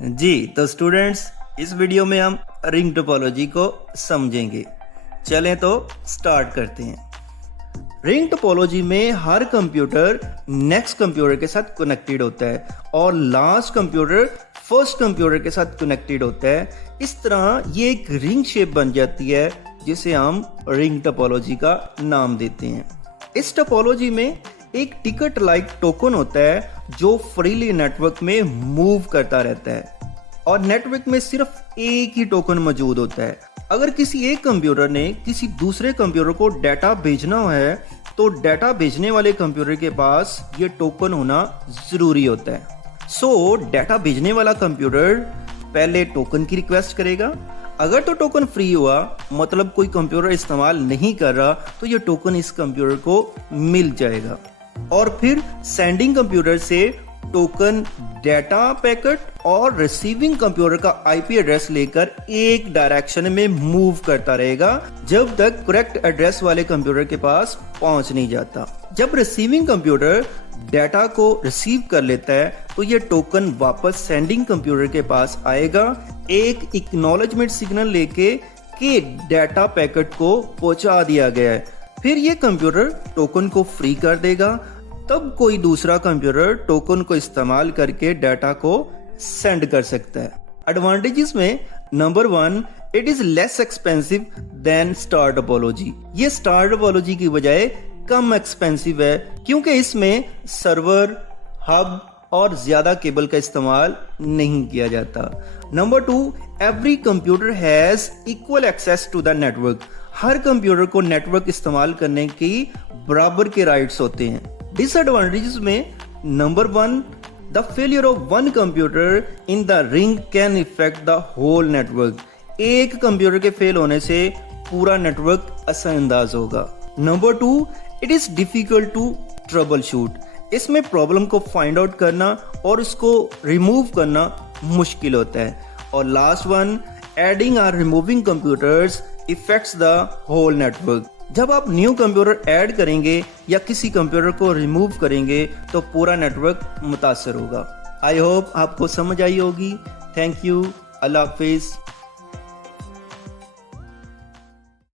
जी तो स्टूडेंट्स, इस वीडियो में हम रिंग टोपोलॉजी को समझेंगे। चलें तो स्टार्ट करते हैं। रिंग टोपोलॉजी में हर कंप्यूटर नेक्स्ट कंप्यूटर के साथ कनेक्टेड होता है और लास्ट कंप्यूटर फर्स्ट कंप्यूटर के साथ कनेक्टेड होता है। इस तरह ये एक रिंग शेप बन जाती है जिसे हम रिंग टोपोलॉजी का नाम देते हैं। इस टोपोलॉजी में एक टिकट लाइक टोकन होता है जो फ्रीली नेटवर्क में मूव करता रहता है और नेटवर्क में सिर्फ एक ही टोकन मौजूद होता है। अगर किसी एक कंप्यूटर ने किसी दूसरे कंप्यूटर को डाटा भेजना है तो डाटा भेजने वाले कंप्यूटर के पास ये टोकन होना जरूरी होता है। सो डाटा भेजने वाला कंप्यूटर पहले टोकन की रिक्वेस्ट करेगा। अगर तो टोकन फ्री हुआ, मतलब कोई कंप्यूटर इस्तेमाल नहीं कर रहा, तो ये टोकन इस कंप्यूटर को मिल जाएगा और फिर सेंडिंग कंप्यूटर से टोकन डाटा पैकेट और रिसीविंग कंप्यूटर का आईपी एड्रेस लेकर एक डायरेक्शन में मूव करता रहेगा जब तक करेक्ट एड्रेस वाले कंप्यूटर के पास पहुंच नहीं जाता। जब रिसीविंग कंप्यूटर डाटा को रिसीव कर लेता है तो ये टोकन वापस सेंडिंग कंप्यूटर के पास आएगा एक एक्नॉलेजमेंट सिग्नल लेके कि डाटा पैकेट को पहुंचा दिया गया है। फिर ये कंप्यूटर टोकन को फ्री कर देगा, तब कोई दूसरा कंप्यूटर टोकन को इस्तेमाल करके डाटा को सेंड कर सकता है। एडवांटेजेस में number 1, it is less expensive than star topology. ये स्टार टोपोलॉजी की बजाय कम एक्सपेंसिव है क्योंकि इसमें सर्वर, हब और ज्यादा केबल का इस्तेमाल नहीं किया जाता। Number 2, every computer has equal access to the network. हर कंप्यूटर को नेटवर्क इस्तेमाल करने की बराबर के राइट्स होते हैं। डिसएडवांटेजेस में number 1, the failure of one computer in the ring can affect the whole network. एक कंप्यूटर के फेल होने से पूरा नेटवर्क असरअंदाज होगा। Number 2, it is difficult to troubleshoot. इसमें प्रॉब्लम को फाइंड आउट करना और उसको रिमूव करना मुश्किल होता है। और लास्ट वन, एडिंग और removing computers affects the whole network. जब आप न्यू कंप्यूटर ऐड करेंगे या किसी कंप्यूटर को रिमूव करेंगे तो पूरा नेटवर्क मुतासर होगा। आई होप आपको समझ आई होगी। Thank you. Allah Hafiz.